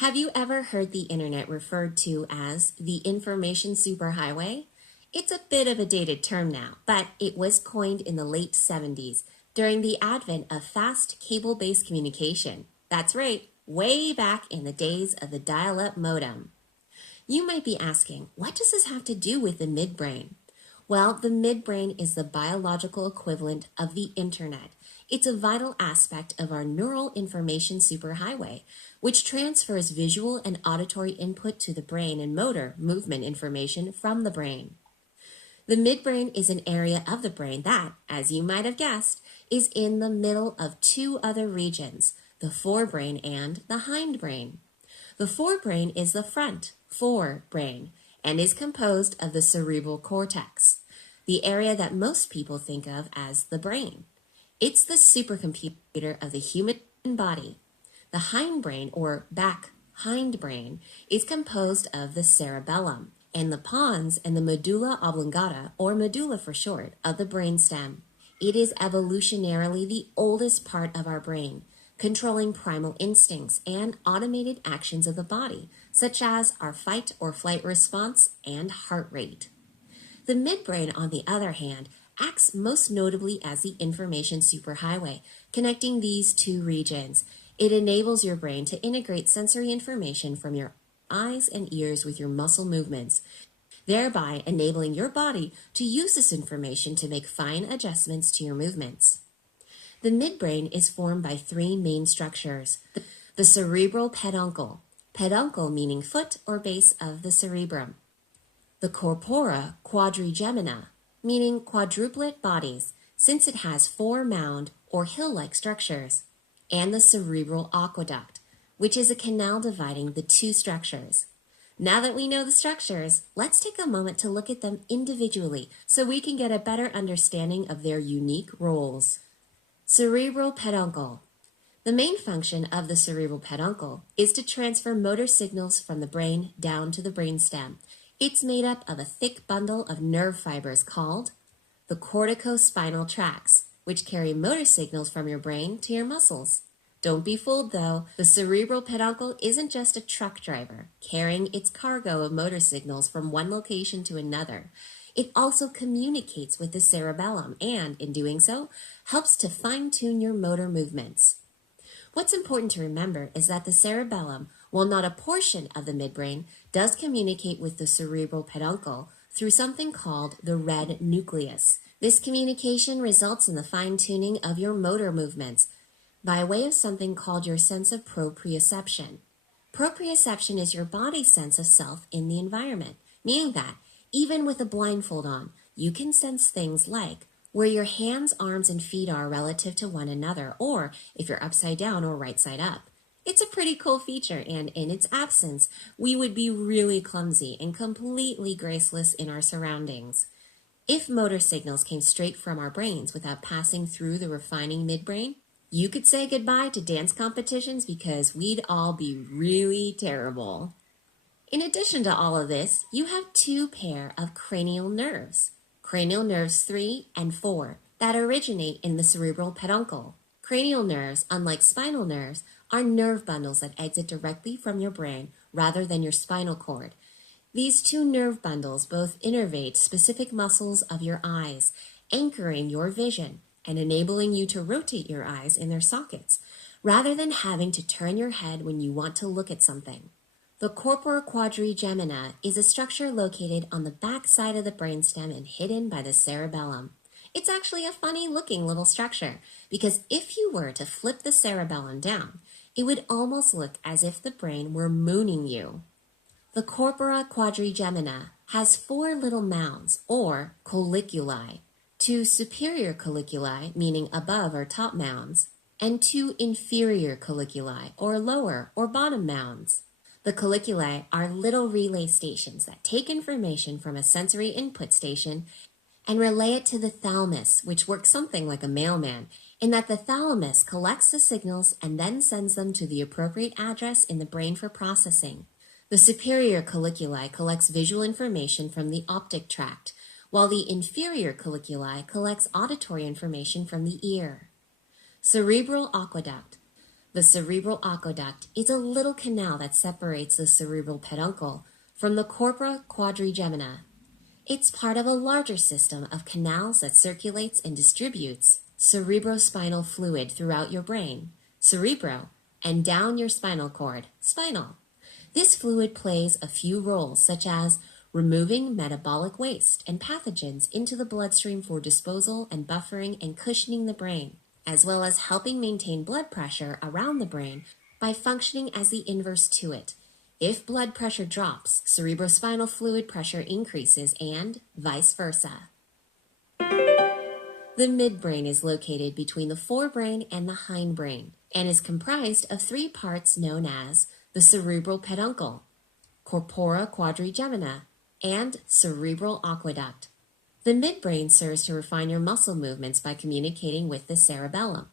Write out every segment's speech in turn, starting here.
Have you ever heard the internet referred to as the information superhighway? It's a bit of a dated term now, but it was coined in the late 70s during the advent of fast cable-based communication. That's right, way back in the days of the dial-up modem. You might be asking, what does this have to do with the midbrain? Well, the midbrain is the biological equivalent of the internet. It's a vital aspect of our neural information superhighway, which transfers visual and auditory input to the brain and motor movement information from the brain. The midbrain is an area of the brain that, as you might have guessed, is in the middle of two other regions, the forebrain and the hindbrain. The forebrain is the front, forebrain, and is composed of the cerebral cortex, the area that most people think of as the brain. It's the supercomputer of the human body. The hindbrain, or back hindbrain, is composed of the cerebellum and the pons and the medulla oblongata, or medulla for short, of the brainstem. It is evolutionarily the oldest part of our brain, controlling primal instincts and automated actions of the body, such as our fight or flight response and heart rate. The midbrain, on the other hand, acts most notably as the information superhighway, connecting these two regions. It enables your brain to integrate sensory information from your eyes and ears with your muscle movements, thereby enabling your body to use this information to make fine adjustments to your movements. The midbrain is formed by three main structures. The cerebral peduncle, peduncle meaning foot or base of the cerebrum. The corpora quadrigemina, meaning quadruplet bodies, since it has four mound or hill-like structures. And the cerebral aqueduct, which is a canal dividing the two structures. Now that we know the structures, let's take a moment to look at them individually so we can get a better understanding of their unique roles. Cerebral peduncle. The main function of the cerebral peduncle is to transfer motor signals from the brain down to the brainstem. It's made up of a thick bundle of nerve fibers called the corticospinal tracts, which carry motor signals from your brain to your muscles. Don't be fooled though, the cerebral peduncle isn't just a truck driver carrying its cargo of motor signals from one location to another. It also communicates with the cerebellum and, in doing so, helps to fine-tune your motor movements. What's important to remember is that the cerebellum, while not a portion of the midbrain, does communicate with the cerebral peduncle through something called the red nucleus. This communication results in the fine-tuning of your motor movements by way of something called your sense of proprioception. Proprioception is your body's sense of self in the environment, meaning that even with a blindfold on, you can sense things like where your hands, arms, and feet are relative to one another, or if you're upside down or right side up. It's a pretty cool feature, and in its absence, we would be really clumsy and completely graceless in our surroundings. If motor signals came straight from our brains without passing through the refining midbrain, you could say goodbye to dance competitions because we'd all be really terrible. In addition to all of this, you have two pair of cranial nerves 3 and 4, that originate in the cerebral peduncle. Cranial nerves, unlike spinal nerves, are nerve bundles that exit directly from your brain rather than your spinal cord. These two nerve bundles both innervate specific muscles of your eyes, anchoring your vision and enabling you to rotate your eyes in their sockets, rather than having to turn your head when you want to look at something. The corpora quadrigemina is a structure located on the back side of the brainstem and hidden by the cerebellum. It's actually a funny-looking little structure, because if you were to flip the cerebellum down, it would almost look as if the brain were mooning you. The corpora quadrigemina has 4 little mounds, or colliculi, 2 superior colliculi, meaning above or top mounds, and 2 inferior colliculi, or lower or bottom mounds. The colliculi are little relay stations that take information from a sensory input station and relay it to the thalamus, which works something like a mailman, in that the thalamus collects the signals and then sends them to the appropriate address in the brain for processing. The superior colliculi collects visual information from the optic tract, while the inferior colliculi collects auditory information from the ear. Cerebral aqueduct. The cerebral aqueduct is a little canal that separates the cerebral peduncle from the corpora quadrigemina. It's part of a larger system of canals that circulates and distributes cerebrospinal fluid throughout your brain, cerebro, and down your spinal cord, spinal. This fluid plays a few roles, such as removing metabolic waste and pathogens into the bloodstream for disposal and buffering and cushioning the brain, as well as helping maintain blood pressure around the brain by functioning as the inverse to it. If blood pressure drops, cerebrospinal fluid pressure increases and vice versa. The midbrain is located between the forebrain and the hindbrain and is comprised of three parts known as the cerebral peduncle, corpora quadrigemina, and cerebral aqueduct. The midbrain serves to refine your muscle movements by communicating with the cerebellum,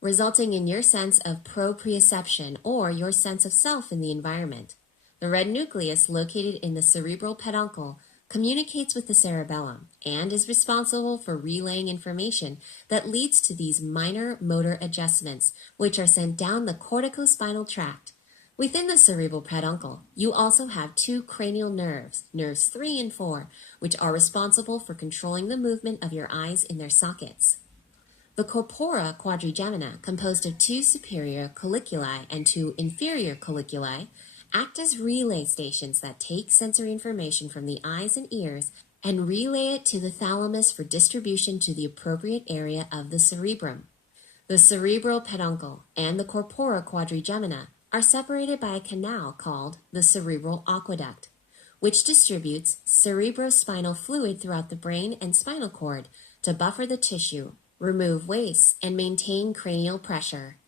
resulting in your sense of proprioception or your sense of self in the environment. The red nucleus located in the cerebral peduncle communicates with the cerebellum and is responsible for relaying information that leads to these minor motor adjustments, which are sent down the corticospinal tract. Within the cerebral peduncle, you also have two cranial nerves, nerves 3 and 4, which are responsible for controlling the movement of your eyes in their sockets. The corpora quadrigemina, composed of two superior colliculi and two inferior colliculi, act as relay stations that take sensory information from the eyes and ears and relay it to the thalamus for distribution to the appropriate area of the cerebrum. The cerebral peduncle and the corpora quadrigemina are separated by a canal called the cerebral aqueduct, which distributes cerebrospinal fluid throughout the brain and spinal cord to buffer the tissue, remove waste, and maintain cranial pressure.